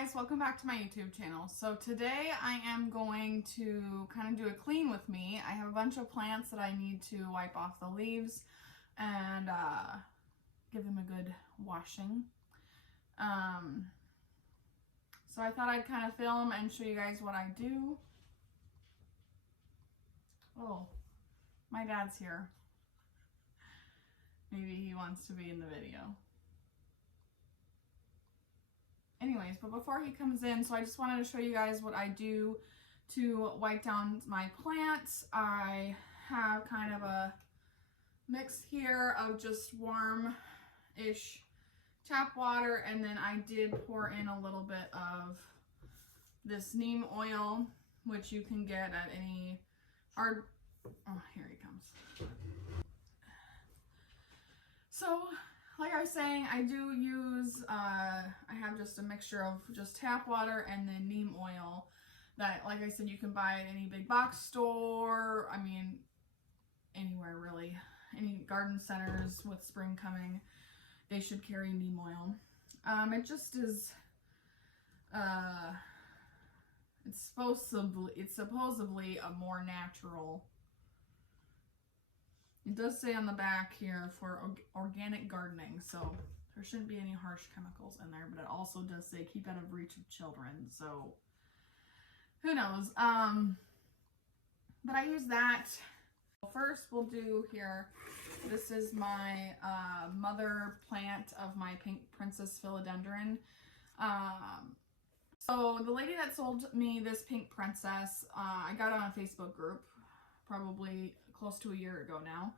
guys, welcome back to my YouTube channel. So today I am going to kind of do a clean with me. I have a bunch of plants that I need to wipe off the leaves and give them a good washing. So I thought I'd kind of film and show you guys what I do. Oh, my dad's here. Maybe he wants to be in the video. Anyways, but before he comes in, so I just wanted to show you guys what I do to wipe down my plants. I have kind of a mix here of just warm-ish tap water, and then I did pour in a little bit of this neem oil, which you can get at any hard... Oh, here he comes. So, like I was saying, I do use, I have just a mixture of just tap water and then neem oil that, like I said, you can buy at any big box store. I mean, anywhere really. Any garden centers with spring coming, they should carry neem oil. It just is, it's supposedly a more natural. It does say on the back here for organic gardening, so there shouldn't be any harsh chemicals in there, but it also does say keep out of reach of children, so who knows. But I use that. First we'll do here, this is my mother plant of my pink princess philodendron. So the lady that sold me this pink princess, I got on a Facebook group probably close to a year ago now,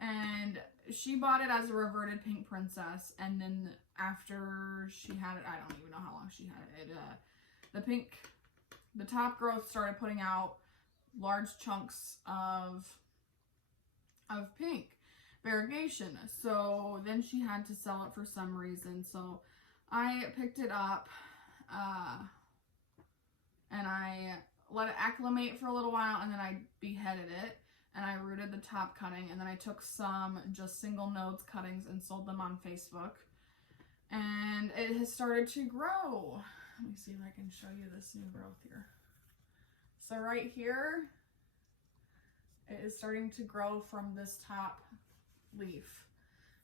and she bought it as a reverted pink princess, and then after she had it, I don't even know how long she had it, the top growth started putting out large chunks of pink variegation, so then she had to sell it for some reason. So I picked it up and I let it acclimate for a little while, and then I beheaded it and I rooted the top cutting, and then I took some just single nodes cuttings and sold them on Facebook, and it has started to grow. Let me see if I can show you this new growth here. So right here, it is starting to grow from this top leaf.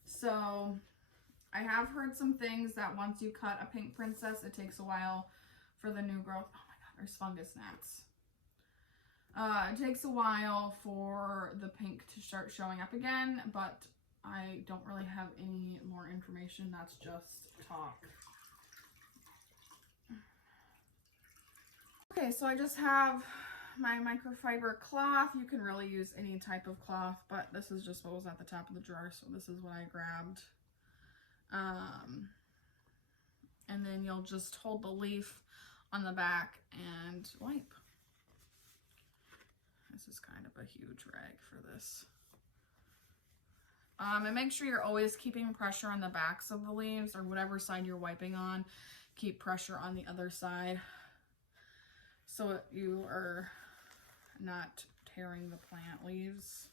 So I have heard some things that once you cut a pink princess, it takes a while for the new growth. Oh my god, there's fungus gnats. It takes a while for the pink to start showing up again, but I don't really have any more information. That's just talk. Okay, so I just have my microfiber cloth. You can really use any type of cloth, but this is just what was at the top of the drawer, so this is what I grabbed. And then you'll just hold the leaf on the back and wipe. This is kind of a huge rag for this. And make sure you're always keeping pressure on the backs of the leaves, or whatever side you're wiping on. Keep pressure on the other side so you are not tearing the plant leaves.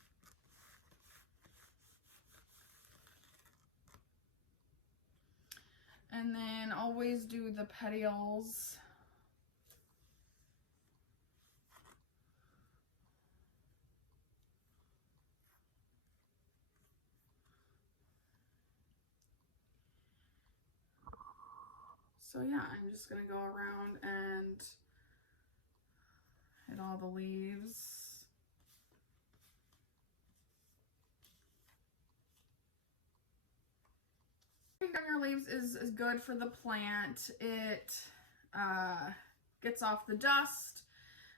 And then always do the petioles. So yeah, I'm just gonna go around and hit all the leaves. On your leaves is good for the plant. It gets off the dust,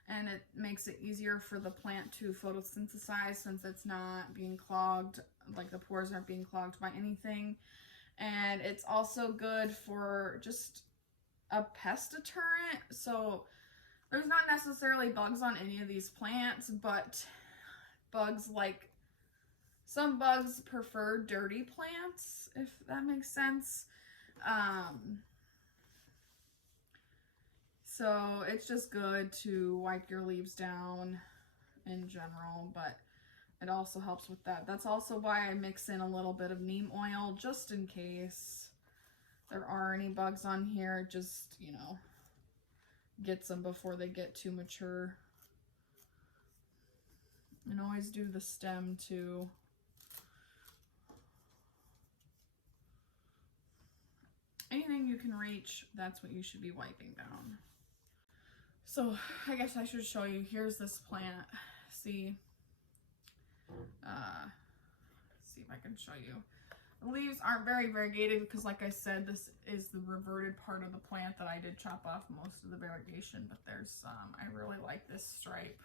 and it makes it easier for the plant to photosynthesize since it's not being clogged, like the pores aren't being clogged by anything. And it's also good for just a pest deterrent. So there's not necessarily bugs on any of these plants, but bugs like, some bugs prefer dirty plants, if that makes sense. So it's just good to wipe your leaves down in general, but it also helps with that. That's also why I mix in a little bit of neem oil, just in case there are any bugs on here. Just, you know, gets them before they get too mature. And always do the stem too. Anything you can reach, that's what you should be wiping down. So I guess I should show you. Here's this plant. See if I can show you. The leaves aren't very variegated because, like I said, this is the reverted part of the plant that I did chop off most of the variegation, but there's some. I really like this stripe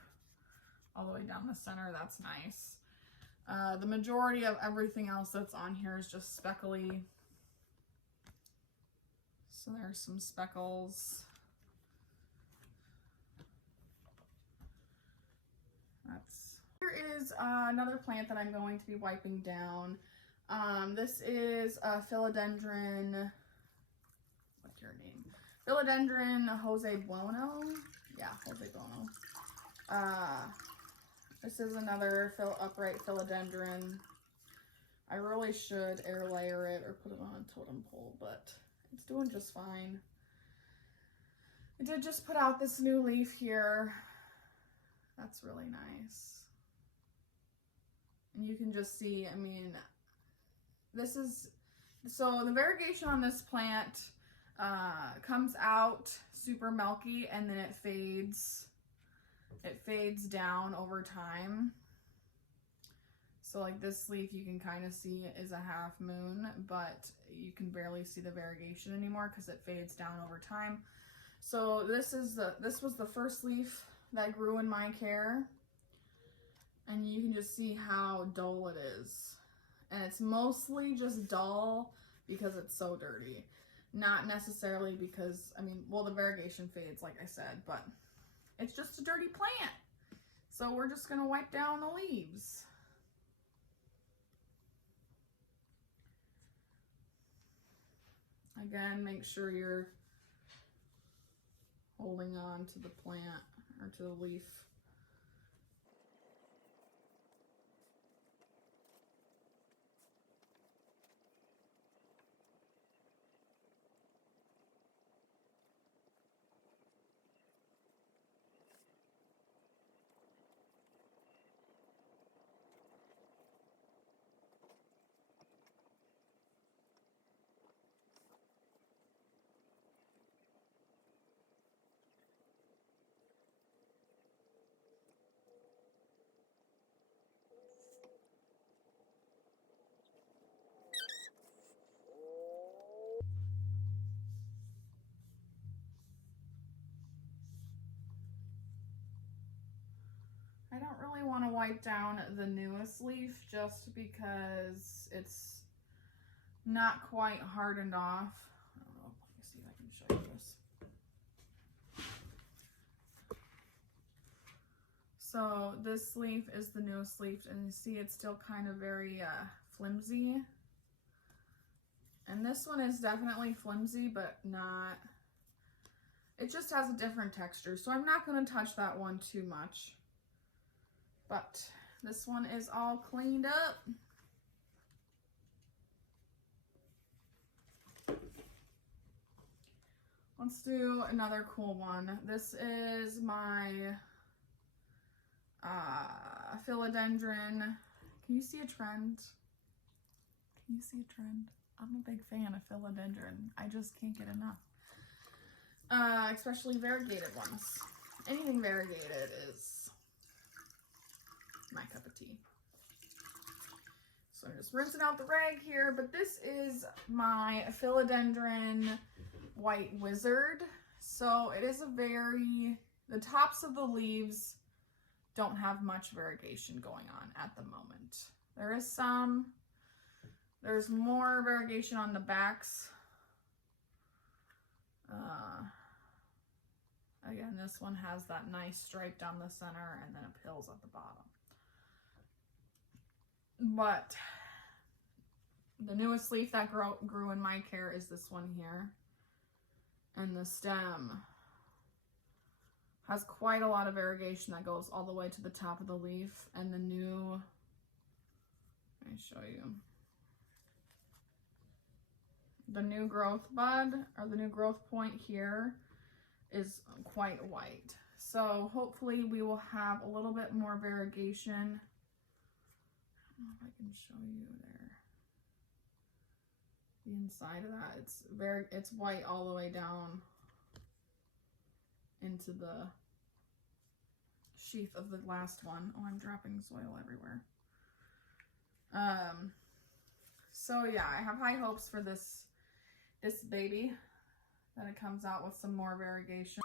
all the way down the center. That's nice. The majority of everything else that's on here is just speckly. So there's some speckles. Here is another plant that I'm going to be wiping down. This is a Philodendron, what's your name? Philodendron Jose Bueno. Yeah, Jose Bueno. This is another upright philodendron. I really should air layer it or put it on a totem pole, but it's doing just fine. I did just put out this new leaf here. That's really nice. And you can just see, I mean, this is, so the variegation on this plant comes out super milky and then it fades. It fades down over time. So like this leaf you can kind of see is a half moon, but you can barely see the variegation anymore because it fades down over time. So this was the first leaf that grew in my care. And you can just see how dull it is. And it's mostly just dull because it's so dirty. Not necessarily because, I mean, well, the variegation fades, like I said, but it's just a dirty plant. So we're just gonna wipe down the leaves. Again, make sure you're holding on to the plant or to the leaf. I don't really want to wipe down the newest leaf just because it's not quite hardened off. I don't know, let me see if I can show you this. So this leaf is the newest leaf and you see it's still kind of very flimsy. And this one is definitely flimsy, but not, it just has a different texture. So I'm not going to touch that one too much. But this one is all cleaned up. Let's do another cool one. This is my Philodendron. Can you see a trend? Can you see a trend? I'm a big fan of Philodendron. I just can't get enough. Especially variegated ones. Anything variegated is my cup of tea. So I'm just rinsing out the rag here, but this is my Philodendron White Wizard. So it is a very, the tops of the leaves don't have much variegation going on at the moment. There is some, there's more variegation on the backs. Again, this one has that nice stripe down the center and then it pills at the bottom. But the newest leaf that grew in my care is this one here. And the stem has quite a lot of variegation that goes all the way to the top of the leaf. And the new, let me show you. The new growth bud, or the new growth point here, is quite white. So hopefully we will have a little bit more variegation. I don't know if I can show you there. The inside of that, it's white all the way down into the sheath of the last one. Oh, I'm dropping soil everywhere. So yeah, I have high hopes for this baby, that it comes out with some more variegation.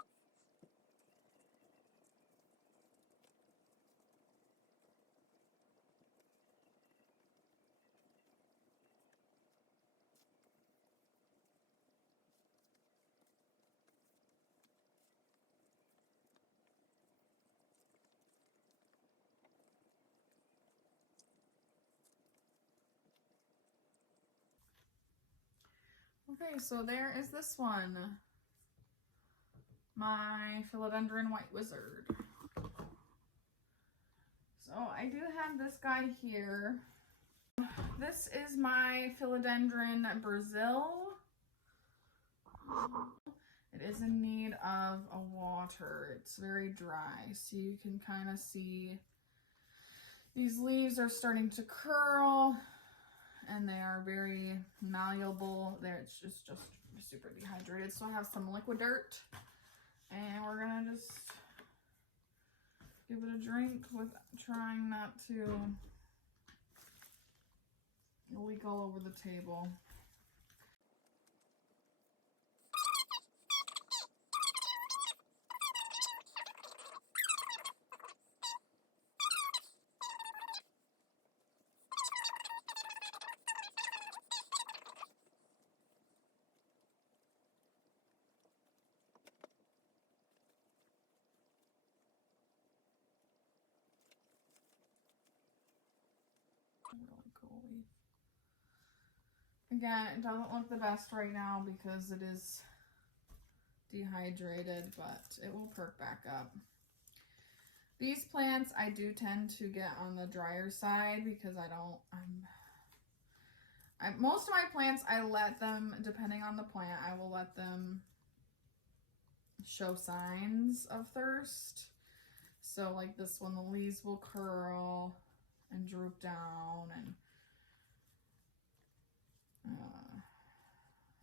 Okay, so there is this one. My Philodendron White Wizard. So I do have this guy here. This is my Philodendron Brazil. It is in need of a water. It's very dry, so you can kind of see these leaves are starting to curl, and they are very malleable. It's just super dehydrated. So I have some liquid dirt, and we're gonna just give it a drink with trying not to leak all over the table. Really cool leaf. Again, it doesn't look the best right now because it is dehydrated, but it will perk back up. These plants I do tend to get on the drier side because most of my plants, I let them, depending on the plant, I will let them show signs of thirst. So like this one, the leaves will curl and droop down, and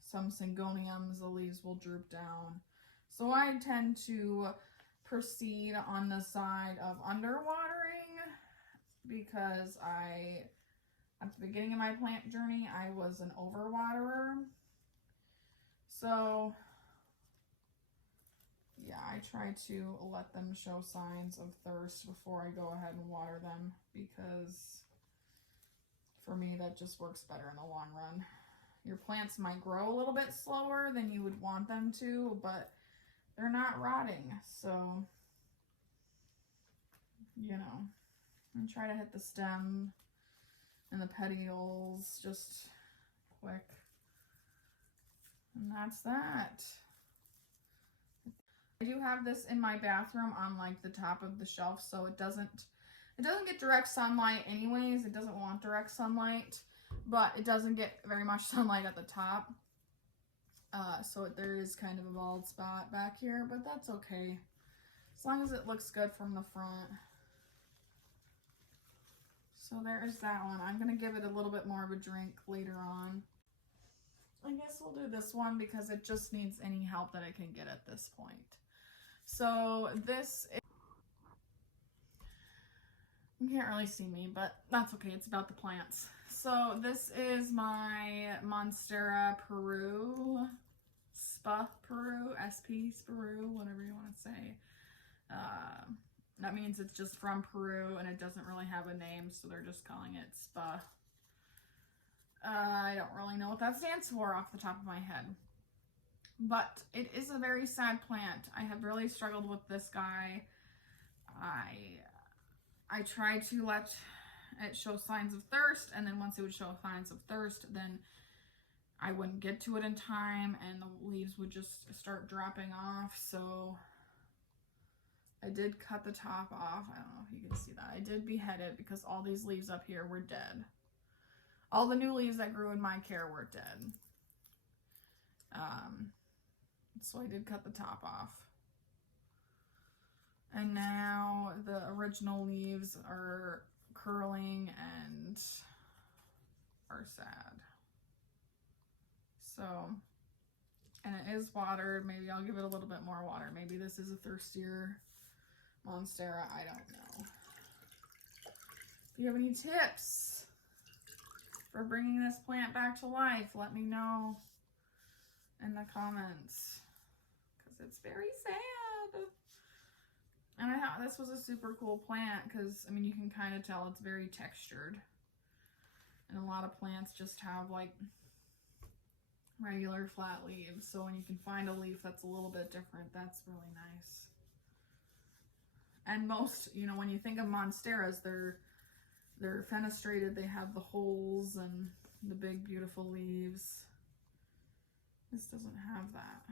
some Syngoniums, the leaves will droop down. So I tend to proceed on the side of underwatering because at the beginning of my plant journey, I was an overwaterer. So yeah, I try to let them show signs of thirst before I go ahead and water them, because for me, that just works better in the long run. Your plants might grow a little bit slower than you would want them to, but they're not rotting. So, you know, and try to hit the stem and the petioles just quick. And that's that. I do have this in my bathroom on like the top of the shelf, so it doesn't get direct sunlight anyways. It doesn't want direct sunlight, but it doesn't get very much sunlight at the top. So there is kind of a bald spot back here, but that's okay. As long as it looks good from the front. So there is that one. I'm going to give it a little bit more of a drink later on. I guess we'll do this one because it just needs any help that it can get at this point. So this is, you can't really see me, but that's okay. It's about the plants. So this is my Monstera Peru, SP Peru, whatever you want to say. That means it's just from Peru and it doesn't really have a name, so they're just calling it Spa. I don't really know what that stands for off the top of my head. But it is a very sad plant. I have really struggled with this guy. I tried to let it show signs of thirst, and then once it would show signs of thirst, then I wouldn't get to it in time, and the leaves would just start dropping off. So I did cut the top off. I don't know if you can see that. I did behead it because all these leaves up here were dead. All the new leaves that grew in my care were dead. So I did cut the top off. And now the original leaves are curling and are sad. So, and it is watered. Maybe I'll give it a little bit more water. Maybe this is a thirstier monstera. I don't know. If you have any tips for bringing this plant back to life, let me know in the comments, because it's very sad. And I thought this was a super cool plant because, I mean, you can kind of tell it's very textured. And a lot of plants just have like regular flat leaves. So when you can find a leaf that's a little bit different, that's really nice. And most, you know, when you think of monsteras, they're fenestrated. They have the holes and the big, beautiful leaves. This doesn't have that.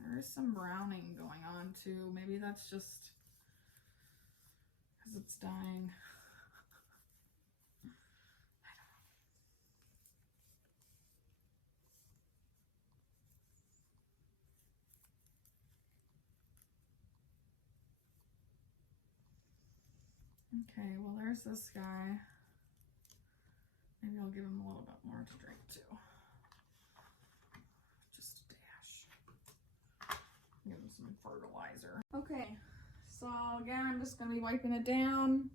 There is some browning going on too. Maybe that's just because it's dying. Okay, well there's this guy. Maybe I'll give him a little bit more to drink too. Just a dash. Give him some fertilizer. Okay, so again, I'm just going to be wiping it down.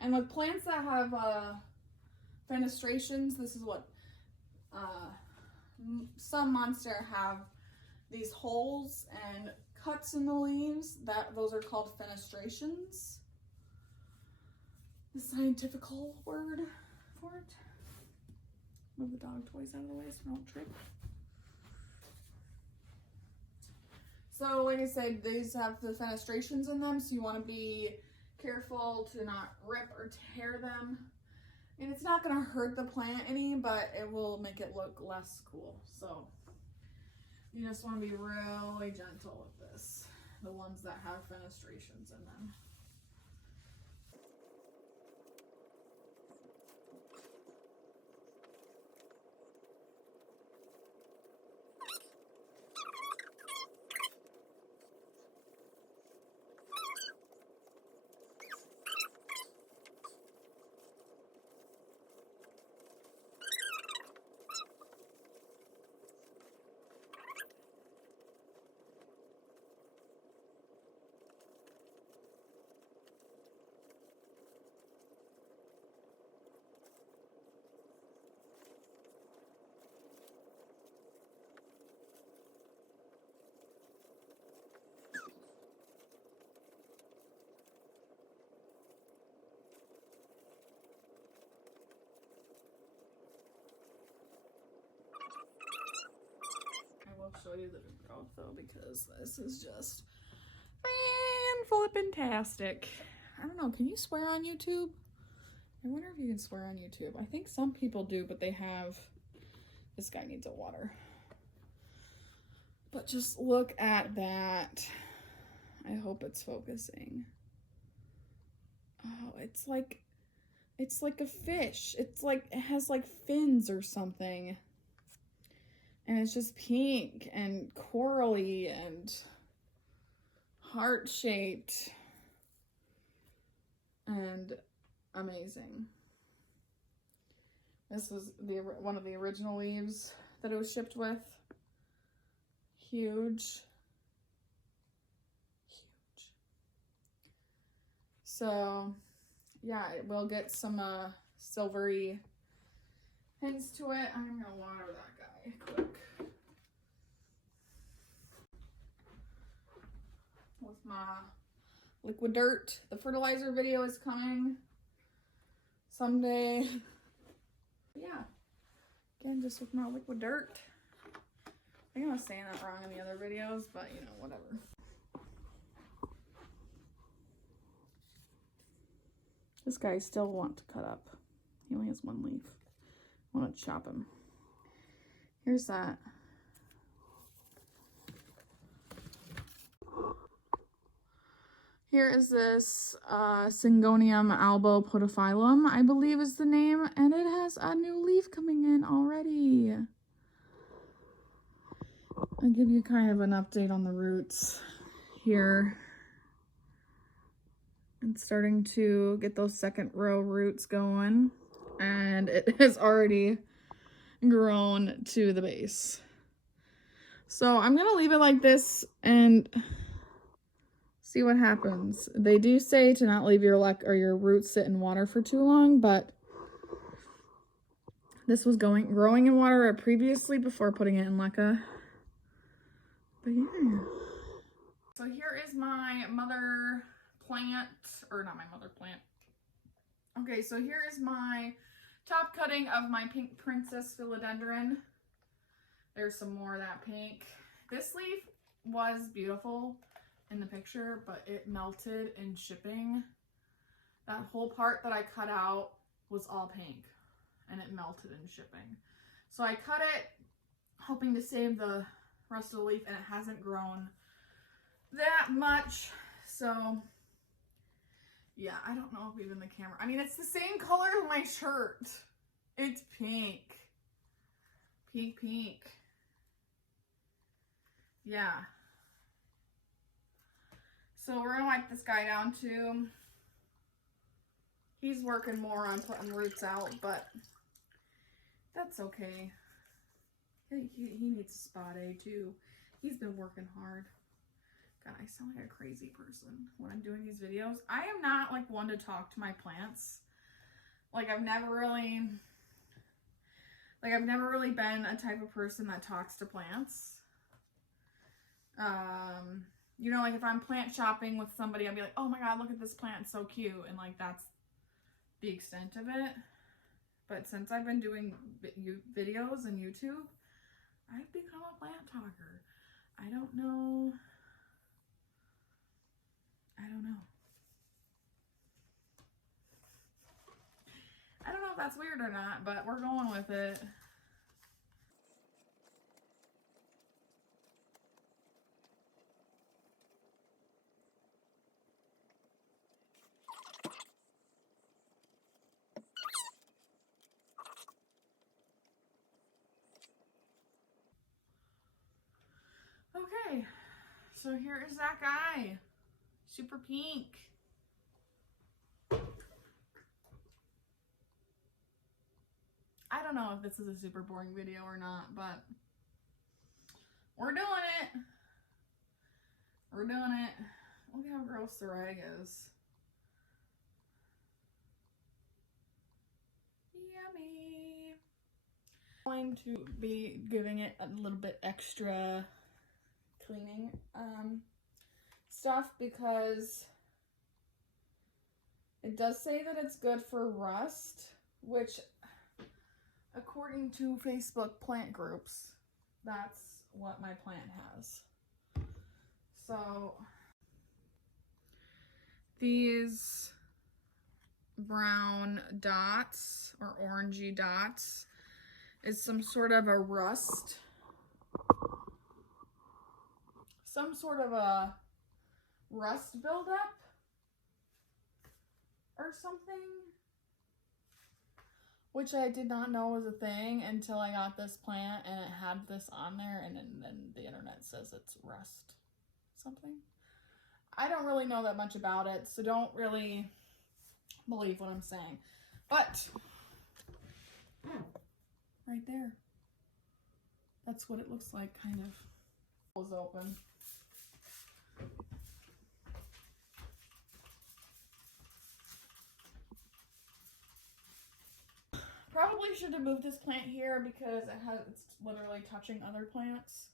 And with plants that have fenestrations, this is what some monstera have, these holes and cuts in the leaves. Those are called fenestrations. The scientific word for it. Move the dog toys out of the way so I don't trip. So like I said, these have the fenestrations in them, so you want to be careful to not rip or tear them. And it's not going to hurt the plant any, but it will make it look less cool. So you just want to be really gentle with this, the ones that have fenestrations in them. Show you the new growth though, because this is just fan-flippin-tastic. I don't know, can you swear on YouTube? I wonder if you can swear on YouTube. I think some people do, but they have, this guy needs a water. But just look at that. I hope it's focusing. Oh, it's like a fish. It's like, it has like fins or something. And it's just pink and corally and heart-shaped and amazing. This was one of the original leaves that it was shipped with. Huge. Huge. So, yeah, it will get some silvery hints to it. I'm gonna water that guy quick. With my liquid dirt. The fertilizer video is coming someday. Yeah. Again, just with my liquid dirt. I think I was saying that wrong in the other videos, but you know, whatever. This guy still wants to cut up. He only has one leaf. I want to chop him. Here's that. Here is this Syngonium albo Podophylum, I believe is the name, and it has a new leaf coming in already. I'll give you kind of an update on the roots here. It's starting to get those second row roots going, and it has already grown to the base. So I'm gonna leave it like this and see what happens. They do say to not leave your roots sit in water for too long, but this was growing in water previously before putting it in leca. But yeah. So here is my mother plant, or not my mother plant. Okay, so here is my top cutting of my pink princess philodendron. There's some more of that pink. This leaf was beautiful in the picture, but it melted in shipping. That whole part that I cut out was all pink, and it melted in shipping. So I cut it hoping to save the rest of the leaf, and it hasn't grown that much. So yeah, I don't know if even the camera, I mean, it's the same color as my shirt. It's pink. Pink, pink. Yeah. So we're gonna wipe this guy down too. He's working more on putting roots out, but that's okay. He needs a spot A too. He's been working hard. God, I sound like a crazy person when I'm doing these videos. I am not like one to talk to my plants. Like I've never really been a type of person that talks to plants. You know, like if I'm plant shopping with somebody, I'll be like, oh my God, look at this plant, it's so cute. And like, that's the extent of it. But since I've been doing videos and YouTube, I've become a plant talker. I don't know if that's weird or not, but we're going with it. Okay, so here is that guy. Super pink. I don't know if this is a super boring video or not, but we're doing it. We're doing it. Look how gross the rag is. Yummy. I'm going to be giving it a little bit extra cleaning stuff because it does say that it's good for rust, which according to Facebook plant groups, that's what my plant has. So these brown dots or orangey dots is some sort of a rust. Some sort of a rust buildup or something, which I did not know was a thing until I got this plant and it had this on there, and then the internet says it's rust something. I don't really know that much about it, so don't really believe what I'm saying. But right there, that's what it looks like, kind of. Was open. Probably should have moved this plant here because it's literally touching other plants.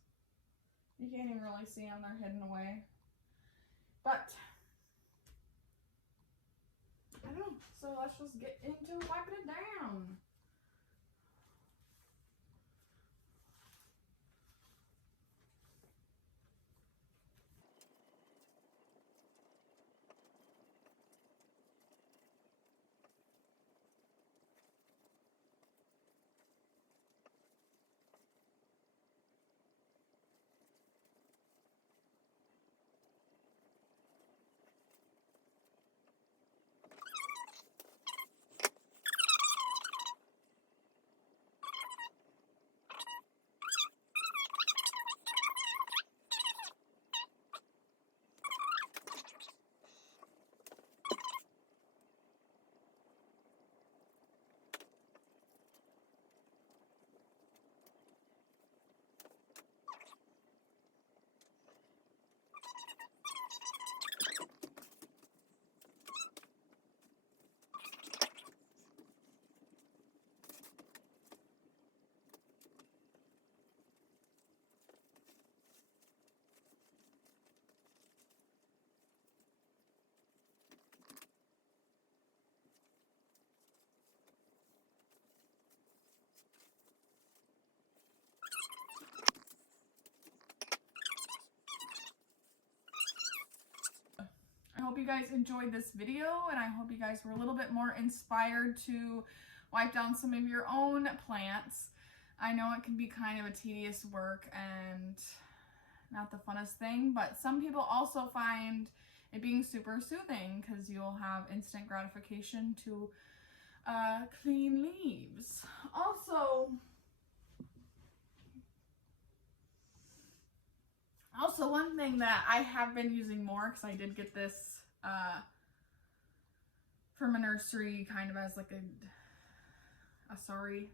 You can't even really see them, they're hidden away. But I don't know, so let's just get into wiping it down. hope you guys enjoyed this video, and I hope you guys were a little bit more inspired to wipe down some of your own plants. I know it can be kind of a tedious work and not the funnest thing, but some people also find it being super soothing because you'll have instant gratification to clean leaves. Also, one thing that I have been using more, because I did get this from a nursery kind of as like a sorry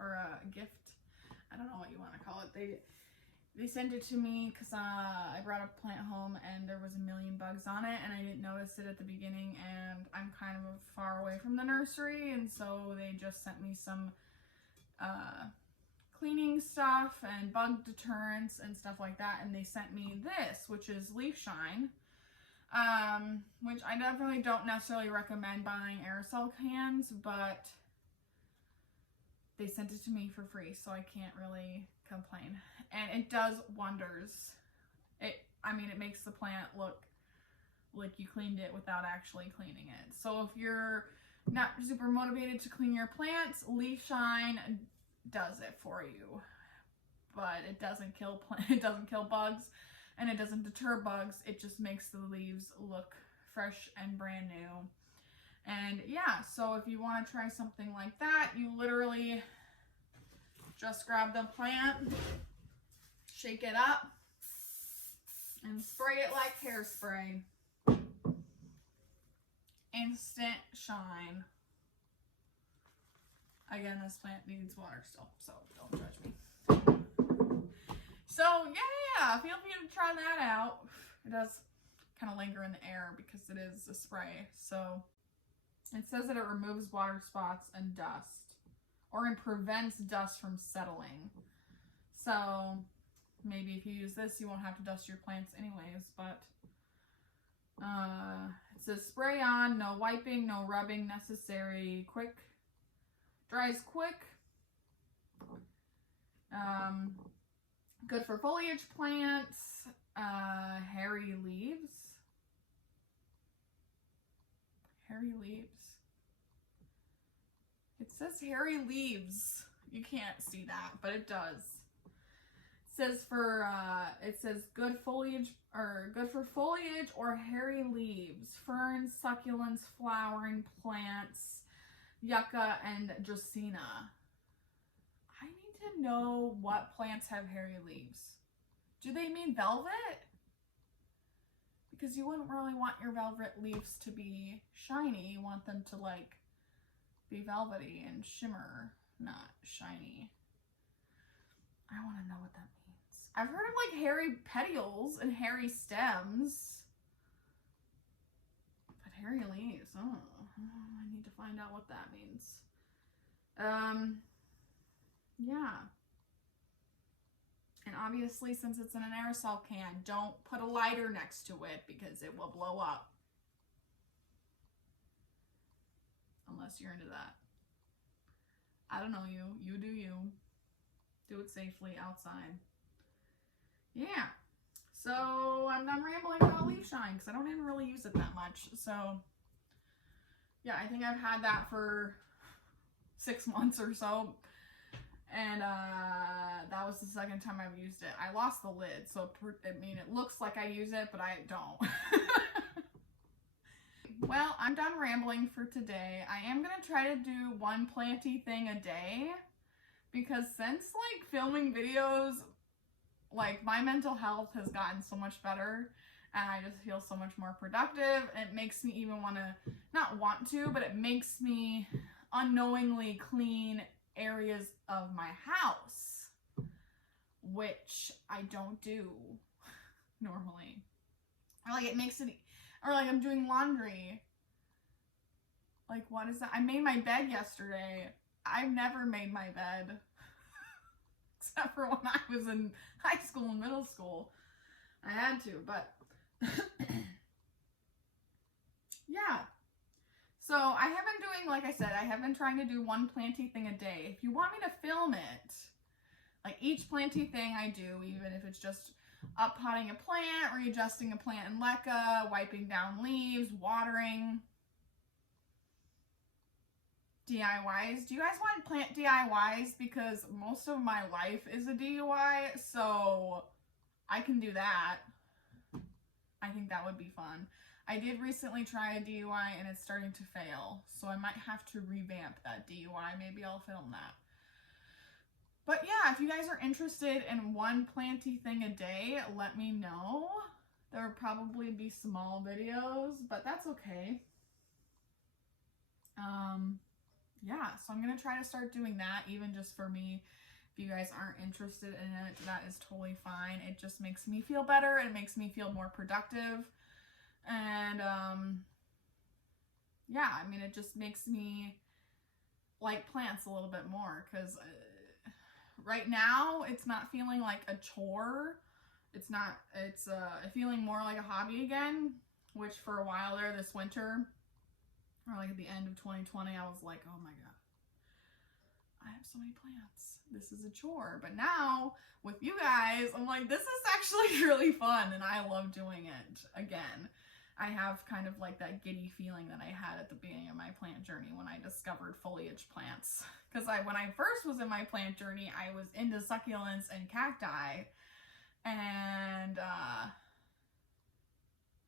or a gift. I don't know what you want to call it. They sent it to me because I brought a plant home and there was a million bugs on it, and I didn't notice it at the beginning, and I'm kind of far away from the nursery, and so they just sent me some cleaning stuff and bug deterrents and stuff like that, and they sent me this, which is Leaf Shine, which I definitely don't necessarily recommend buying aerosol cans, but they sent it to me for free, so I can't really complain. And it does wonders. It makes the plant look like you cleaned it without actually cleaning it. So if you're not super motivated to clean your plants, Leaf Shine does it for you. But it doesn't kill bugs, and it doesn't deter bugs. It just makes the leaves look fresh and brand new. And yeah, so if you want to try something like that, you literally just grab the plant, shake it up, and spray it like hairspray. Instant shine. Again, this plant needs water still, so don't judge me. So yeah, feel free to try that out. It does kind of linger in the air because it is a spray. So it says that it removes water spots and dust, or it prevents dust from settling. So maybe if you use this, you won't have to dust your plants anyways, but it says spray on, no wiping, no rubbing necessary, quick, dries quick, good for foliage plants, hairy leaves. It says hairy leaves. You can't see that, but it does. It says good for foliage or hairy leaves, ferns, succulents, flowering plants, yucca, and dracaena. I need to know what plants have hairy leaves. Do they mean velvet? Because you wouldn't really want your velvet leaves to be shiny. You want them to like be velvety and shimmer, not shiny. I want to know what that means. I've heard of like hairy petioles and hairy stems, but hairy leaves, oh, I need to find out what that means. Yeah. And obviously, since it's in an aerosol can, don't put a lighter next to it because it will blow up. Unless you're into that. I don't know you. You do you. Do it safely outside. Yeah. So I'm done rambling about Leaf Shine because I don't even really use it that much. So yeah, I think I've had that for 6 months or so. And that was the second time I've used it. I lost the lid, so it looks like I use it, but I don't. Well, I'm done rambling for today. I am going to try to do one planty thing a day, because since like filming videos, like my mental health has gotten so much better, and I just feel so much more productive. It makes me even not want to, but it makes me unknowingly clean areas of my house, which I don't do normally. Or like it makes it, or like I'm doing laundry. Like what is that? I made my bed yesterday. I've never made my bed except for when I was in high school and middle school. I had to, but yeah. So I have been doing, like I said, I have been trying to do one planty thing a day. If you want me to film it, like each planty thing I do, even if it's just up-potting a plant, readjusting a plant in leca, wiping down leaves, watering. DIYs. Do you guys want plant DIYs? Because most of my life is a DIY, so I can do that. I think that would be fun. I did recently try a DIY and it's starting to fail, so I might have to revamp that DIY. Maybe I'll film that. But yeah, if you guys are interested in one planty thing a day, let me know. There will probably be small videos, but that's okay. Yeah, so I'm gonna try to start doing that, even just for me. If you guys aren't interested in it, that is totally fine. It just makes me feel better. It makes me feel more productive. And yeah, I mean, it just makes me like plants a little bit more, because right now it's not feeling like a chore. It's feeling more like a hobby again, which for a while there this winter, or like at the end of 2020, I was like, oh my god, I have so many plants. This is a chore. But now, with you guys, I'm like, this is actually really fun, and I love doing it again. I have kind of like that giddy feeling that I had at the beginning of my plant journey when I discovered foliage plants. Because when I first was in my plant journey, I was into succulents and cacti, and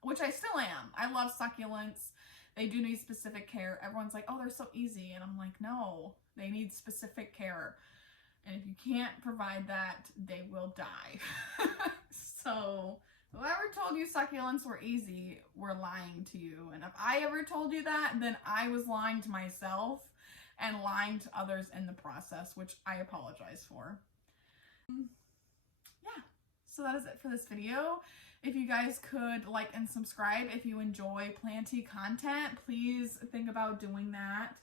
which I still am. I love succulents. They do need specific care. Everyone's like, oh, they're so easy. And I'm like, no, they need specific care. And if you can't provide that, they will die. So whoever told you succulents were easy were lying to you. And if I ever told you that, then I was lying to myself and lying to others in the process, which I apologize for. Yeah, so that is it for this video. If you guys could like and subscribe if you enjoy planty content, please think about doing that.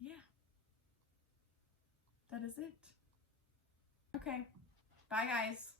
Yeah, that is it. Okay, bye guys.